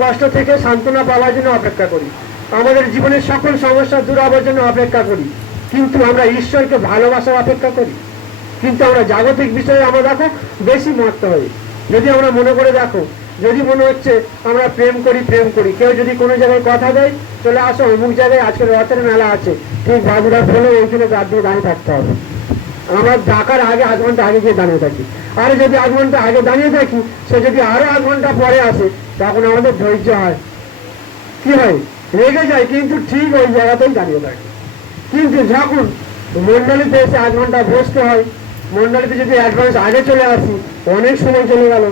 কষ্ট থেকে সান্ত্বনা পাওয়ার জন্য অপেক্ষা করি, আমাদের জীবনের সকল সমস্যা দূর হওয়ার জন্য অপেক্ষা করি, কিন্তু আমরা ঈশ্বরকে ভালোবাসার অপেক্ষা করি। কিন্তু আমরা জাগতিক বিষয়ে আমরা দেখো বেশি মত্ত হই। যদি আমরা মনে করে দেখো, যদি মনে হচ্ছে আমরা প্রেম করি, কেউ যদি কোনো জায়গায় কথা দেয়, চলে আসো অমুক জায়গায় আজকে রথের মেলা আছে, ঠিক বাবুরা বলে ওইখানে রাত দিয়ে দাঁড়িয়ে থাকতে হবে, আমরা ডাকার আগে আধ ঘন্টা আগে গিয়ে দাঁড়িয়ে থাকি। আর যদি আধ ঘন্টা আগে দাঁড়িয়ে থাকি, সে যদি আরো আধ ঘন্টা পরে আসে, তখন আমাদের ধৈর্য হয়, কি হয়, রেগে যায়, কিন্তু ঠিক ওই জায়গাতেই দাঁড়িয়ে থাকে। কিন্তু যখন মন্ডলীতে এসে আধ ঘন্টা বসতে হয়, মন্ডলীতে যদি অ্যাডভান্স আগে চলে আসি, অনেক সময় চলে গেল,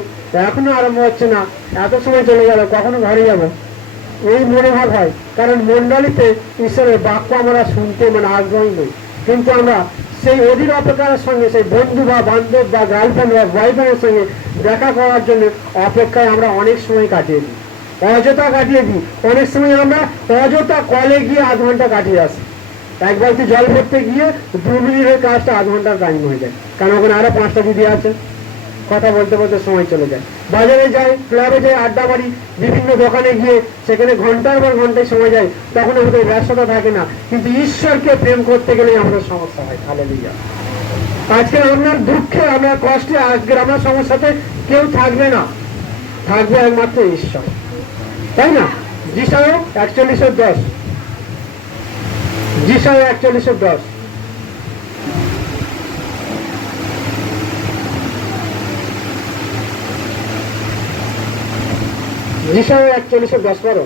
এখনো আরম্ভ হচ্ছে না, এত সময় চলে গেল, কখনো ঘরে যাব, এই মনোভাব হয়। কারণ মন্ডলীতে ঈশ্বরের বাক্য আমরা শুনতে আগ্রহী নই। কিন্তু আমরা সেই অধীর অপেক্ষার সঙ্গে সেই বন্ধু বা বান্ধব বা গার্লফ্রেন্ড বা বয়ফ্রেন্ডের সঙ্গে দেখা করার জন্য অপেক্ষায় আমরা অনেক সময় কাটিয়ে দিই, অযথা কাটিয়ে দিই। অনেক সময় আমরা অযথা কলে গিয়ে আধ ঘন্টা কাটিয়ে আসি, এক বালতি জল ভরতে গিয়ে 2 মিনিটের কাজটা আধ ঘন্টার টাইম হয়ে যায়, কারণ ওখানে আরো 5টা দিদি আছে, কথা বলতে বলতে সময় চলে যায়। বাজারে যাই, ক্লাবে যাই, আড্ডা মারি, বিভিন্ন দোকানে গিয়ে সেখানে ঘন্টার পর ঘন্টায় সময় যায়, তখন আমাদের ব্যস্ততা থাকে না। কিন্তু ঈশ্বরকে প্রেম করতে গেলে আমাদের সমস্যা হয়। হালেলুয়া। আজকে আপনার দুঃখে, আপনার কষ্টে, আজকের আপনার সমস্যাতে কেউ থাকবে না, থাকবে একমাত্র ঈশ্বর, তাই না? যিশায় 41:10, যিশায় 41:10। যিশায় 41:10 পড়ো।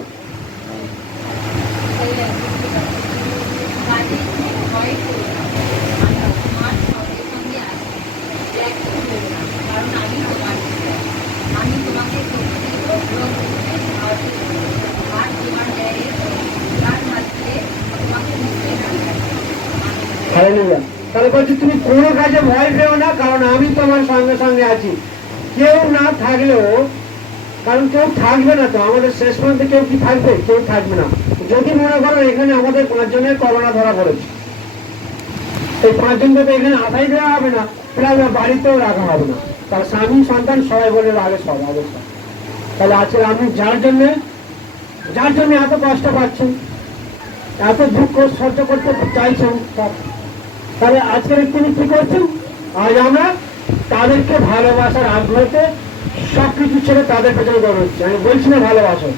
তাহলে বলছি তুমি কোনো কাজে ভয় পেও না, কারণ আমি তোমার সঙ্গে সঙ্গে আছি। কেউ না থাকলেও, কারণ কেউ থাকবে না তো আমাদের শেষ পর্যন্ত, কেউ কি থাকবে? কেউ থাকবে না। যদি মনে করো এখানে আমাদের 5 জনের করোনা ধরা পড়েছে, এই 5 জনকে তো এখানে আশাই দেওয়া হবে না, প্রায় বাড়িতেও রাখা হবে না, তার স্বামী সন্তান সবাই বলে আগে সব অবস্থা। তাহলে আজকে আমি যার জন্য এত কষ্ট পাচ্ছেন, এত দুঃখ সহ্য করতে চাইছেন, তাহলে আজকের তিনি কি করছেন? আজ আমরা তাদেরকে ভালোবাসার আগ্রহতে সবকিছু ছেড়ে তাদের পেছনে দৌড়াচ্ছি। আমি বলছি না ভালোবাসো,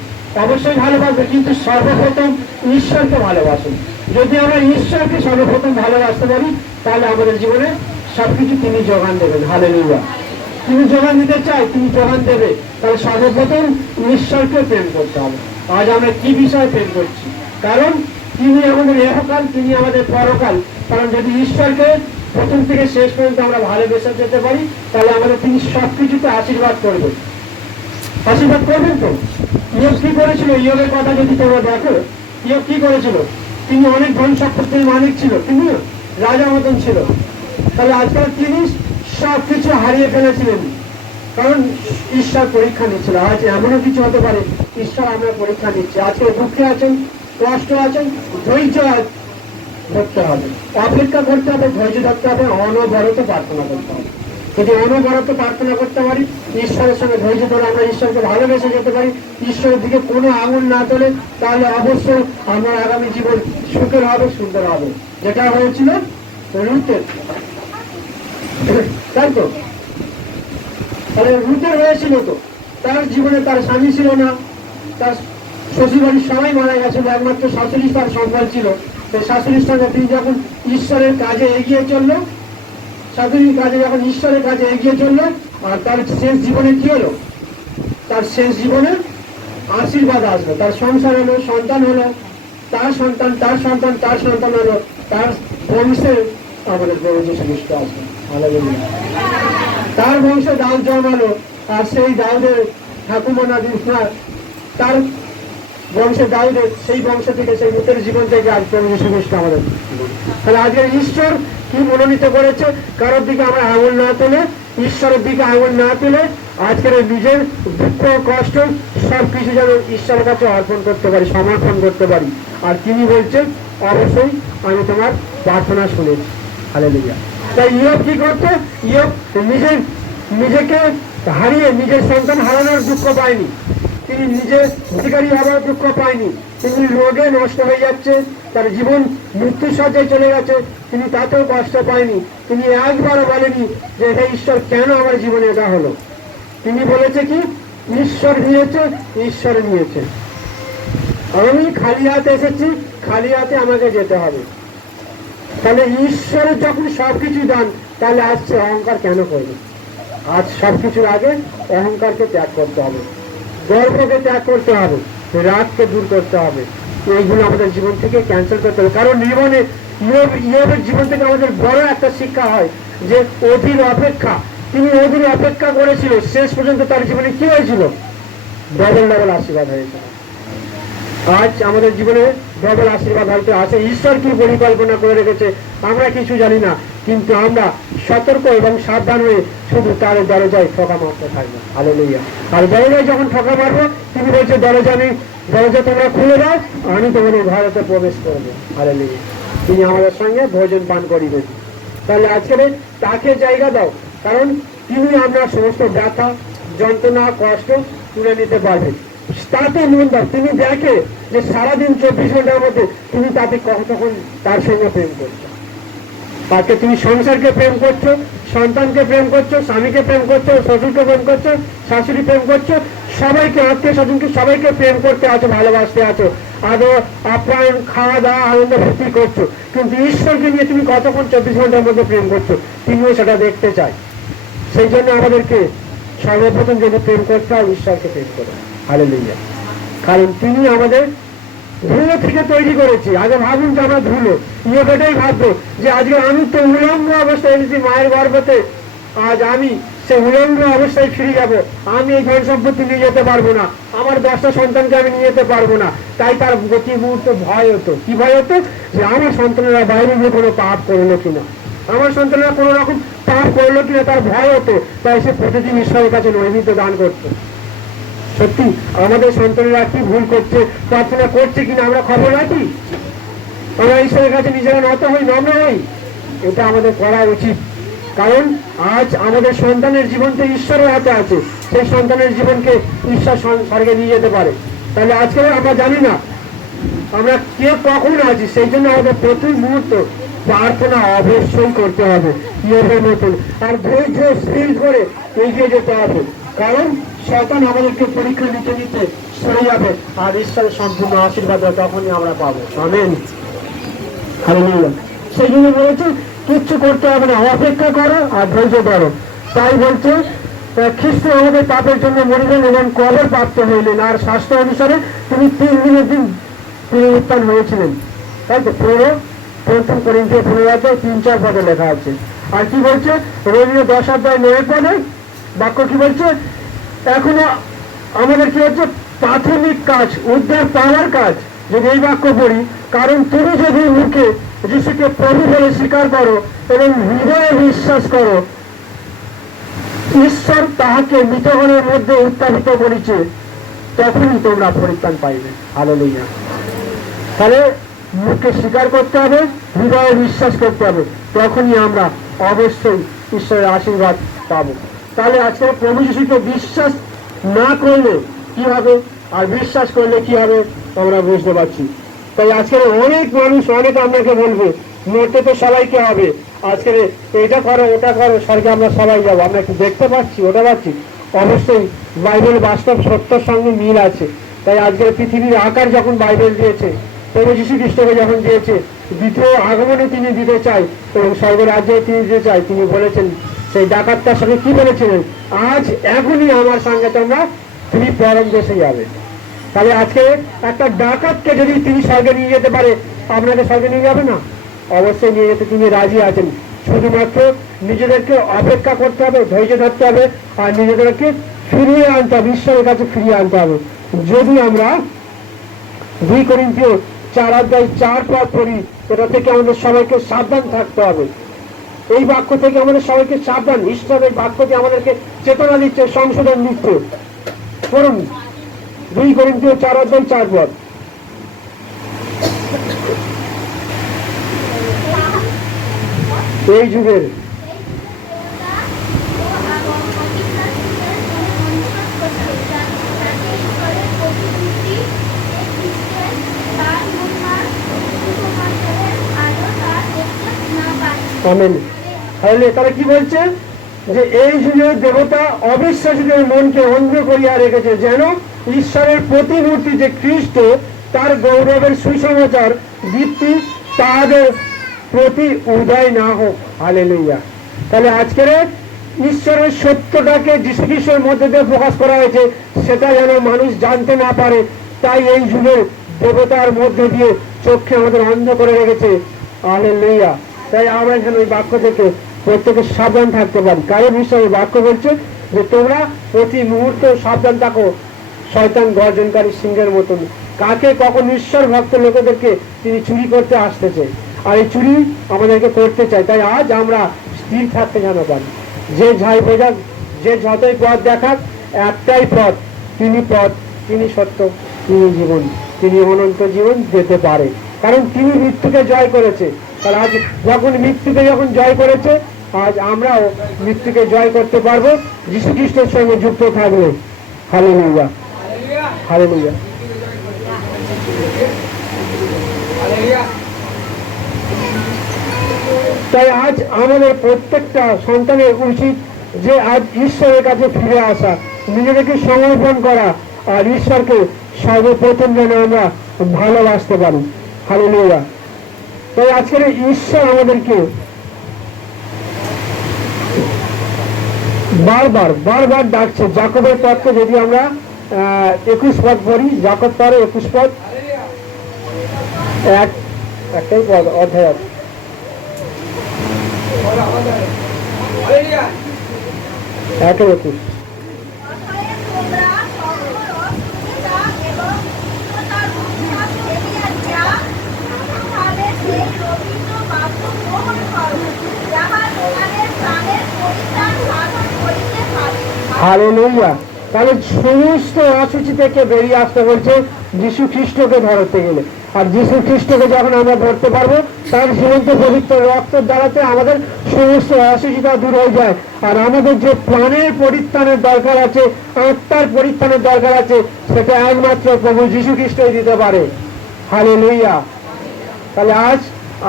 অবশ্যই ভালোবাসবে, কিন্তু সর্বপ্রথম ঈশ্বরকে ভালোবাসুন। যদি আমরা ঈশ্বরকে সর্বপ্রথম ভালোবাসতে পারি, তাহলে আমাদের জীবনে সবকিছু তিনি যোগান দেবেন। হালেলুয়া। তিনি যোগান দিতে চাই, তিনি যোগান দেবে। তাহলে সর্বপ্রথম ঈশ্বরকে প্রেম করতে হবে। আজ আমরা কি বিষয়ে প্রেম করছি? কারণ তিনি আমাদের ইহকাল, তিনি আমাদের পরকাল। কারণ যদি ঈশ্বরকে প্রথম থেকে শেষ পর্যন্ত আমরা ভালোবেসে যেতে পারি, তাহলে আমাদের তিনি সবকিছুতে আশীর্বাদ করবেন। আশীর্বাদ করবেন তো? ইয়োব কি করেছিল? ইয়োবের কথা যদি তোমরা দেখো, ইয়োব কি করেছিল? তিনি অনেক ধন সম্পত্তির মালিক ছিল, তিনি রাজা মতন ছিল। তাহলে আজকাল তিনি সবকিছু হারিয়ে ফেলেছিলেন, কারণ ঈশ্বর পরীক্ষা নিচ্ছিল। আজ এমনও কিছু হতে পারে ঈশ্বর আমরা পরীক্ষা নিচ্ছে। আজকে দুঃখে আছেন, কষ্ট আছেন, ধৈর্য ধরতে হবে, অপেক্ষা করতে হবে, ধৈর্য ধরতে হবে, অনবরত প্রার্থনা করতে হবে। যদি অনবরত প্রার্থনা করতে পারি, ঈশ্বরের সঙ্গে ধৈর্য ধরে আমরা ঈশ্বরকে ভালোবেসে যেতে পারি, ঈশ্বরের দিকে কোনো আঙুল না তোলে, তাহলে অবশ্যই আমার আগামী জীবন সুখের হবে, সুন্দর হবে। যেটা হয়েছিল রুথের, তাই তো? তাহলে রুথের হয়েছিল তো, তার জীবনে তার স্বামী ছিল না, তার শ্বশুরবাড়ির সবাই মারা গেছিল, একমাত্র শাশুড়ি তার সম্বল ছিল। সেই শাশুড়ির সঙ্গে তিনি যখন ঈশ্বরের কাজে এগিয়ে চললো, শাশুড়ির কাজে যখন ঈশ্বরের কাজে এগিয়ে চললো, আর তার শেষ জীবনে কি হলো? তার শেষ জীবনে আশীর্বাদ আসলো, তার সংসার হলো, সন্তান হলো, তার সন্তান, তার সন্তান, তার সন্তান হলো, তার বংশে আমাদের প্রভু যীশু খ্রিস্ট আসলো। হালেলুয়া। তার বংশে দাউদ জন্মালো, আর সেই দাউদের ঠাকুমা তার বংশে দাউদের, সেই বংশ থেকে, সেই মৃতের জীবন থেকে আজ প্রভু যীশু খ্রিস্ট আমাদের। তাহলে আজকে ঈশ্বর কি মনোনীত করেছে? কারোর দিকে আমরা আঙুল না তুলে, ঈশ্বরের দিকে আঙুল না তুলে, আজকের নিজের দুঃখ কষ্ট সবকিছু যেন ঈশ্বরের কাছে অর্পণ করতে পারি, সমর্পণ করতে পারি। আর তিনি বলছেন, অবশ্যই আমি তোমার প্রার্থনা শুনেছি। হালেলুয়া। তাই ইয়োব কি করতো? ইয়োব নিজেকে হারিয়ে, নিজের সন্তান হারানোর দুঃখ পায়নি, তিনি নিজে ভিখারি হবার দুঃখ পায়নি, তিনি রোগে নষ্ট হয়ে যাচ্ছে, তার জীবন মৃত্যুর সজ্জায় চলে গেছে, তিনি তাতেও কষ্ট পায়নি। তিনি একবারও বলেনি যে হে ঈশ্বর কেন আমার জীবনে এটা হলো। তিনি বলেছে কি, ঈশ্বর নিয়েছে, ঈশ্বর নিয়েছে, আমি খালি হাতে এসেছি, খালি হাতে আমাকে যেতে হবে। তাহলে ঈশ্বরের যখন সবকিছু দান, তাহলে আজকে অহংকার কেন করবে? আজ সবকিছুর আগে অহংকারকে ত্যাগ করতে হবে, গর্বকে ত্যাগ করতে হবে, রাগকে দূর করতে হবে। এইগুলো আমাদের জীবন থেকে ক্যান্সেল করতে হবে। কারণ ইয়োবের জীবন থেকে আমাদের বড় একটা শিক্ষা হয় যে অধীর অপেক্ষা, তিনি অধীর অপেক্ষা করেছিল, শেষ পর্যন্ত তার জীবনে কি হয়েছিল? ডবল ডবল আশীর্বাদ হয়েছিল। আজ আমাদের জীবনে ডবল আশীর্বাদ হয়তো আছে। ঈশ্বর কি পরিকল্পনা করে রেখেছে আমরা কিছু জানি না, কিন্তু আমরা সতর্ক এবং সাবধান হয়ে শুধু তার দরজায় ঠকা মারতে থাকবো। হালেলুয়া। আর দরজায় যখন ঠকা মারবো, তিনি বলছে দরজা তোমরা খুলে দাও, আমি তোমাদের ঘরেতে প্রবেশ করবো। হালেলুয়া। তিনি আমাদের সঙ্গে ভোজন পান করিবেন। তাহলে আজকে তাকে জায়গা দাও, কারণ তিনি আমরা সমস্ত ব্যথা, যন্ত্রণা, কষ্ট তুলে নিতে পারবেন। তাতে মন দাও। তিনি দেখে যে সারাদিন 24 ঘন্টার মধ্যে তুমি তাতে কতক্ষণ তার সঙ্গে প্রেম করছো। তাকে তুমি সংসারকে প্রেম করছো, সন্তানকে প্রেম করছো, স্বামীকে প্রেম করছো, শ্বশুরকে প্রেম করছো, শাশুড়ি প্রেম করছো, সবাইকে, আত্মীয় স্বজনকে সবাইকে প্রেম করতে আছো, ভালোবাসতে আছো, আদৌ আপ্যায়ন, খাওয়া দাওয়া, আনন্দ ভর্তি করছো। কিন্তু ঈশ্বরকে নিয়ে তুমি কতক্ষণ 24 ঘন্টার মধ্যে প্রেম করছো, তিনিও সেটা দেখতে চায়। সেই জন্য আমাদেরকে সর্বপ্রথম যদি প্রেম করতে হয়, ঈশ্বরকে প্রেম করো। হালেলুয়া। কারণ তিনি আমাদের ধুলো থেকে তৈরি করেছি। আগে ভাবুন যে আমরা ধুলো, ইয়োব এটাই ভাববো যে আজকে আমি তো উলঙ্গ অবস্থায় এসেছি মায়ের গর্ভতে, আজ আমি সে উলঙ্গ অবস্থায় ফিরে যাব। আমি এই ধন সম্পত্তি নিয়ে যেতে পারবো না, আমার 10টা সন্তানকে আমি নিয়ে যেতে পারবো না। তাই তার প্রতি মুহূর্তে ভয় হতো। কি ভয় হতো? যে আমার সন্তানেরা বাইরে গিয়ে কোনো পাপ করলো কিনা, আমার সন্তানেরা কোনো রকম পাপ করলো কিনা, তার ভয় হতো। তাই সে প্রতিদিন ঈশ্বরের কাছে নৈবেদ্য দান করতো। সত্যি আমাদের সন্তানেরা কি ভুল করছে, প্রার্থনা করছে কিনা আমরা খবর রাখি? আমরা ঈশ্বরের কাছে নিজেরা নত হই, নম্র হই? এটা আমাদের করা উচিত। কারণ আজ আমাদের সন্তানের জীবনটা ঈশ্বরের হাতে আছে। সেই সন্তানের জীবনকে ঈশ্বর স্বর্গে নিয়ে যেতে পারে। তাহলে আজকে আমরা জানি না আমরা কে কখন আছি। সেই জন্য আমাদের প্রতি মুহূর্ত প্রার্থনা অবশ্যই করতে হবে ইয়োবের মতন, আর ধৈর্য স্থির করে এগিয়ে যেতে হবে। কারণ শয়তান আমাদেরকে পরীক্ষা নিতে নিতে সরে যাবে, আর ঈশ্বরের সম্পূর্ণ আশীর্বাদ তখনই আমরা পাবো। আমেন। হালেলুয়া। সেই জন্য বলেছে কিচ্ছু করতে হবে না, অপেক্ষা করো আর ধৈর্য ধরো। তাই বলছে খ্রিস্ট আমাদের পাপের জন্য মরিলেন এবং কবর প্রাপ্ত হইলেন, আর শাস্ত্র অনুসারে তিনি 3 দিনের দিন পুনরুত্থান হয়েছিলেন। তাই তো প্রথম করিন্থীয় 15:3-4 পদে লেখা আছে। আর কি বলছে? রোমীয় 10:9 পদে বাক্য কি বলছে? এখনো আমাদের কি হচ্ছে? প্রাথমিক কাজ, উদ্ধার পাওয়ার কাজ। যদি এই বাক্য পড়ি, কারণ তুমি যদি মুখে যিশুকে প্রভু বলে স্বীকার করো এবং হৃদয়ে বিশ্বাস করো ঈশ্বর তাহাকে মৃতগণের মধ্যে উত্থাপিত করেছে, তখনই তোমরা পরিত্রাণ পাইবে। হালেলুয়া। তাহলে মুখে স্বীকার করতে হবে, হৃদয়ে বিশ্বাস করতে হবে, তখনই আমরা অবশ্যই ঈশ্বরের আশীর্বাদ পাবো। তাহলে আজকে প্রভু যিশুকে বিশ্বাস না করলে কি হবে, আর বিশ্বাস করলে কি হবে আমরা বুঝতে পারছি। তাই আজকে অনেক মানুষ অনেক আপনাকে বলবে মরতে তো সবাইকে হবে, আজকে এটা করো ওটা করো, স্বর্গে আমরা সবাই যাবো। আমরা কি দেখতে পাচ্ছি? ওটা পাচ্ছি? অবশ্যই বাইবেল বাস্তব সত্যের সঙ্গে মিল আছে। তাই আজকের পৃথিবীর আকার যখন বাইবেল দিয়েছে, প্রভু যীশু খ্রিস্টকে যখন দিয়েছে, দ্বিতীয় আগমনে তিনি দিতে চাই এবং স্বর্গরাজ্যে তিনি দিতে চাই, তিনি বলেছেন সেই ডাকাতটার সঙ্গে কি বলেছিলেন? আজ এখনই আমার সঙ্গে তোমরা তুমি পরম দেশে যাবে। তাহলে আজকে একটা ডাকাতকে যদি তিনি স্বর্গে নিয়ে যেতে পারে, আপনাকে স্বর্গে নিয়ে যাবে না? অবশ্যই নিয়ে যেতে তিনি রাজি আছেন। শুধুমাত্র নিজেদেরকে অপেক্ষা করতে হবে, ধৈর্য ধরতে হবে, আর নিজেদেরকে ফিরিয়ে আনতে হবে, ঈশ্বরের কাছে ফিরিয়ে আনতে হবে। যদি আমরা 2 করিন্থীয় 4:4 পদ পড়ি, এটা থেকে আমাদের সবাইকে সাবধান থাকতে হবে। এই বাক্য থেকে আমাদের সবাইকে সাবধান। ঈশ্বর এই বাক্যটি আমাদেরকে চেতনা দিচ্ছে, সংশোধন দিচ্ছে। পড়ুন 2 করিন্থীয় 4:4 পদ। এই যুগের আমেন। তাহলে কি বলছে যে এই যুগের দেবতা অবিশ্বাসীদের মনকে অন্ধ করিয়া রেখেছে, যেন ঈশ্বরের প্রতিমূর্তি যে খ্রিস্ট তার গৌরবের সুসমাচার দীপ্তি তাদের প্রতি উদয় না হোক। হালেলুয়া। তাহলে আজকের ঈশ্বরের সত্যটাকে যীশু খ্রিস্টের মধ্যে দিয়ে প্রকাশ করা হয়েছে, সেটা যেন মানুষ জানতে না পারে, তাই এই যুগের দেবতার মধ্যে দিয়ে চোখে আমাদের অন্ধ করে রেখেছে। হালেলুয়া। তাই আমরা এখানে ওই বাক্য থেকে প্রত্যেকে সাবধান থাকতে পারি। কারণ ঈশ্বরের বাক্য বলছে যে তোমরা প্রতি মুহূর্তে সাবধান থাকো শয়তান গর্জনকারী সিংহের মতন। কাকে কখন ঈশ্বর ভক্ত লোকেদেরকে তিনি চুরি করতে আসতেছে, আর এই চুরি আমাদেরকে করতে চায়। তাই আজ আমরা স্থির থাকতে যেন পারি। যে যাই বোঝাক, যে যতই পথ দেখাক, একটাই পথ, তিনি সত্য, তিনি জীবন, তিনি অনন্ত জীবন দিতে পারে, কারণ তিনি মৃত্যুকে জয় করেছে। তাহলে আজ মৃত্যুকে যখন জয় করেছে, আজ আমরাও মৃত্যুকে জয় করতে পারবো যীশু খ্রিস্টের সঙ্গে যুক্ত থাকলে। Hallelujah, hallelujah. তাই আজ আমাদের প্রত্যেকটা সন্তানের উচিত যে আজ ঈশ্বরের কাছে ফিরে আসা, নিজেদেরকে সমর্পণ করা, আর ঈশ্বরকে সর্বপ্রথম যেন আমরা ভালোবাসতে পারি। হালেলুয়া। তাই আজকের ঈশ্বর আমাদেরকে বারবার ডাকছে। যাকবের পথকে যদি আমরা 21 পদ পড়ি, যাকব 21 পদ, একটাই পদ, অধ্যায় 1:21। হালেলুয়া। তাহলে সমস্ত অসুচি থেকে বেরিয়ে আসতে বলছে যীশু খ্রিস্টকে ধরতে গেলে। আর যীশু খ্রিস্টকে যখন আমরা ধরতে পারবো, তার জীবন্ত পবিত্র রক্তের দ্বারাতে আমাদের সমস্ত অসুচিতা দূর হয়ে যায়। আর আমাদের যে প্রাণের পরিত্রাণের দরকার আছে, আত্মার পরিত্রাণের দরকার আছে, সেটা একমাত্র প্রভু যীশু খ্রিস্টই দিতে পারে। হালেলুয়া। তাহলে আজ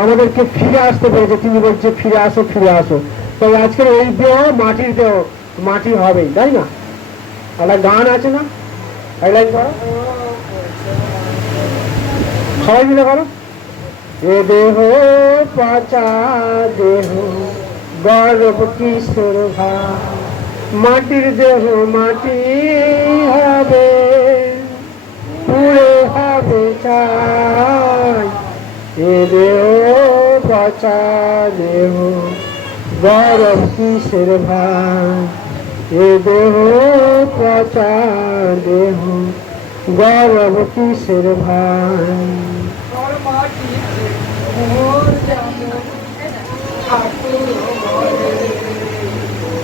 আমাদেরকে ফিরে আসতে পেরেছে, তিনি বলছে ফিরে আসো, ফিরে আসো। তাই আজকের এই দেহ মাটির দেহ, মাটি হবেই, তাই না? একটা গান আছে না, লাইন করো, সবাই মিলে করো। এ দেহ পাচা দেহ, গর্ব কিশোর ভাই, মাটির দেহ মাটি হবে, পুড়ে হবে ছাই। এ দেহ পাচা দেহ, গর্ব কিশোর ভাই, এ দেহ পচা দেহ, গর্ব কিসের ভাই।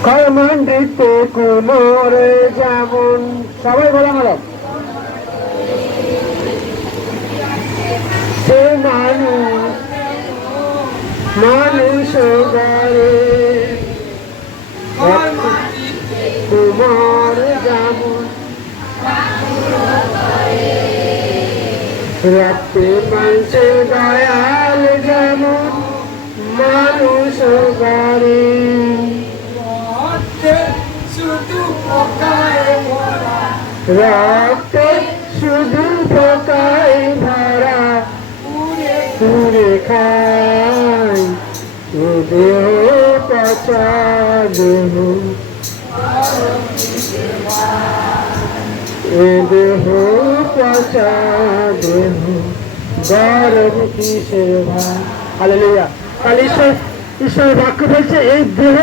কর্মান্বিতে কুমোরে যেমন, সবাই বলা হল, সে মানুষ গড়ে কুমার যেমন, রাতে মানুষে দয়াল যেমন মানুষ গড়ে, রক্তে শুধু পোকায় ভরা, পুড়ে খায় দেহ পচা দেহ, এ দেহ পচা দেহ, গর্ব কিসের ভাই। হালেলুয়া। তাহলে ঈশ্বরের বাক্য বলছে এই দেহ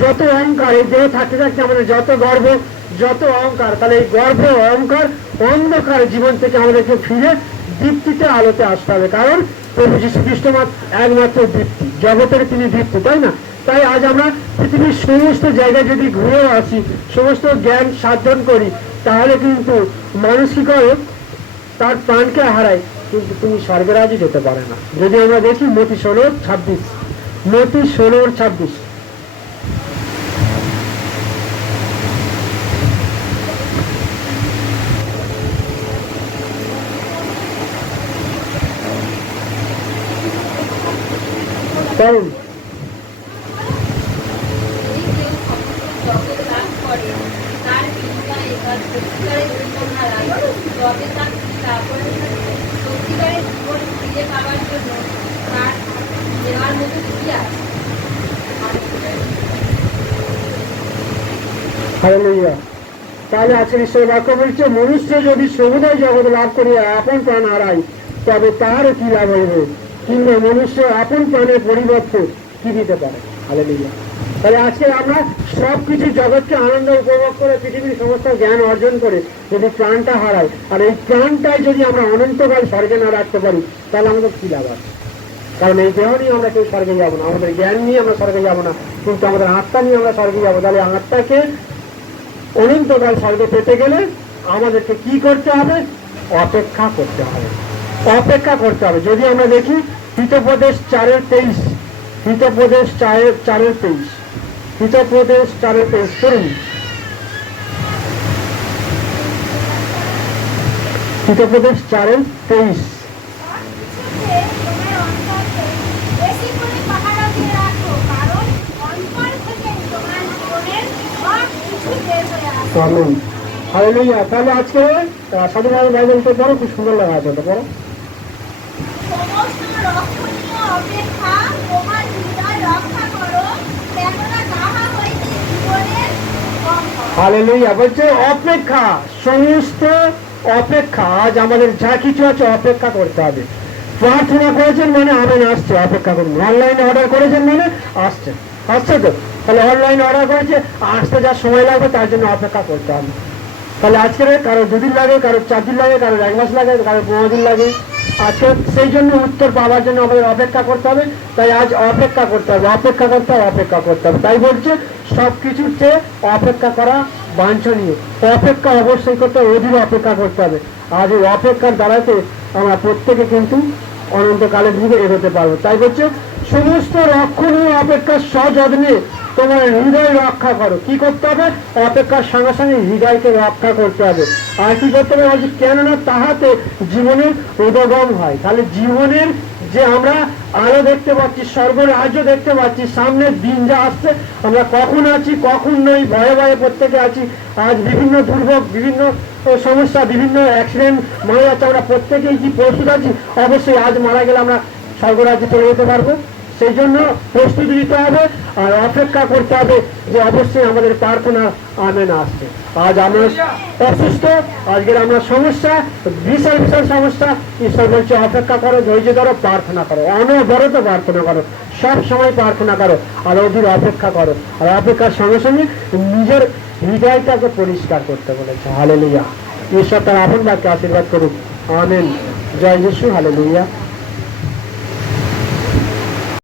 যত অহংকার, এই দেহ থাকতে থাকতে আমাদের যত গর্ব, যত অহংকার, তাহলে এই গর্ব অহংকার অন্ধকার জীবন থেকে আমাদেরকে ফিরে দীপ্তিতে আলোতে আসতে হবে। কারণ প্রভু যীশু খ্রিস্ট একমাত্র দীপ্তি, জগতের তিনি দীপ্তি, তাই না? তাই আজ আমরা পৃথিবীর সমস্ত জায়গায় যদি ঘুরেও আসি, সমস্ত জ্ঞান সাধন করি, তাহলে কিন্তু মানুষ কি করে, তার প্রাণকে হারায়, কিন্তু তুমি স্বর্গরাজ্যে যেতে পারে না। যদি আমরা দেখি মতি 16:26, মতি 16:26, কারণ তবে তার তারপরে সত্যিকারের জীবন ফিরে পাওয়ার জন্য তার নেওয়ার মতো কি আছে? হালেলুয়া। তাহলে আজকের ঈশ্বরের বাক্য বলছে, মনুষ্য যদি সমুদয় জগৎ লাভ করিয়া আপন প্রাণ হারায় তবে তারও কি লাভ হইবে? কিংবা মনুষ্য আপন প্রাণের পরিবর্তে কি দিতে পারে? হালেলুয়া। তাহলে আজকে আমরা সবকিছু জগৎকে আনন্দ উপভোগ করে পৃথিবীর সমস্ত জ্ঞান অর্জন করে যদি প্রাণটা হারাই, আর এই প্রাণটাই যদি আমরা অনন্তকাল স্বর্গে না রাখতে পারি, তাহলে আমাদের কি লাভ আছে? কারণ এই দেহ নিয়ে আমরা কেউ স্বর্গে যাবো না, আমাদের জ্ঞান নিয়ে আমরা স্বর্গে যাবো না, কিন্তু আমাদের আত্মা নিয়ে আমরা স্বর্গে যাবো। তাহলে আত্মাকে অনন্তকাল স্বর্গে পেতে গেলে আমাদেরকে কি করতে হবে? অপেক্ষা করতে হবে, অপেক্ষা করতে হবে। যদি আমরা দেখি হিতোপদেশ 4:23, হিতোপদেশ 4:23, হিতোপদেশ 4:23 করুন। হিতোপদেশ 4:23। হালেলুয়া। তাহলে আজকে স্বাধীনভাবে বাইবেলটা পড়ো, খুব সুন্দর লাগা আছে ওটা পড়ো। হালেলুয়া। বলছে অপেক্ষা, সমস্ত অপেক্ষা। আজ আমাদের যা কিছু আছে অপেক্ষা করতে হবে। প্রার্থনা করেছেন মানে আমেন আসছে, অপেক্ষা করুন। অনলাইনে অর্ডার করেছেন মানে আসছে, আসছে তো। তাহলে অনলাইনে অর্ডার করেছে, আসতে যা সময় লাগবে তার জন্য অপেক্ষা করতে হবে। তাহলে আজকে কারো 2 দিন লাগে, কারো 4 দিন লাগে, কারো 1 মাস লাগে, কারো 15 দিন লাগে। আজকে সেই জন্য উত্তর পাওয়ার জন্য আমাদের অপেক্ষা করতে হবে। তাই আজ অপেক্ষা করতে হবে, অপেক্ষা করতে হবে, অপেক্ষা করতে হবে। তাই বলছে সবকিছুর চেয়ে অপেক্ষা করা বাঞ্ছনীয়। অপেক্ষা অবশ্যই করতে হবে, অধীর অপেক্ষা করতে হবে। আজ এই অপেক্ষার দ্বারাতে আমরা প্রত্যেকে কিন্তু অনন্তকালের দিকে এগোতে পারবো। তাই বলছে সমস্ত রক্ষণীয় অপেক্ষা সযত্নে তোমার হৃদয় রক্ষা করো। কি করতে হবে? অপেক্ষার সঙ্গে সঙ্গে হৃদয়কে রক্ষা করতে হবে। আর কি করতে হবে? বলছি কেননা তাহাতে জীবনের উদগম হয়। তাহলে জীবনের যে আমরা আলো দেখতে পাচ্ছি, স্বর্গরাজ্য দেখতে পাচ্ছি, সামনের দিন যা আসছে, আমরা কখন আছি কখন নই, ভয়ে ভয়ে প্রত্যেকে আছি। আজ বিভিন্ন দুর্ভোগ, বিভিন্ন সমস্যা, বিভিন্ন অ্যাক্সিডেন্ট মারা যাচ্ছে, আমরা প্রত্যেকেই কি প্রস্তুত আছি? অবশ্যই আজ মারা গেলে আমরা স্বর্গরাজ্যে চলে যেতে পারবো। সেই জন্য প্রস্তুতি নিতে হবে আর অপেক্ষা করতে হবে যে অবশ্যই আমাদের প্রার্থনা আমেন আসছে। আজ আমরা অসুস্থ, আজকের আমরা সমস্যা, বিশাল বিশাল সমস্যা। ঈশ্বর বলছে অপেক্ষা করো, ধৈর্য ধরো, প্রার্থনা করো, অনবরত প্রার্থনা করো, সব সময় প্রার্থনা করো আর অধীর অপেক্ষা করো। আর অপেক্ষার সঙ্গে সঙ্গে নিজের হৃদয়টাকে পরিষ্কার করতে বলেছে। হালেলুয়া। ঈশ্বর তার আপন বাক্যে আশীর্বাদ করুক। আমেন। জয় যিশু। হালেলুয়া।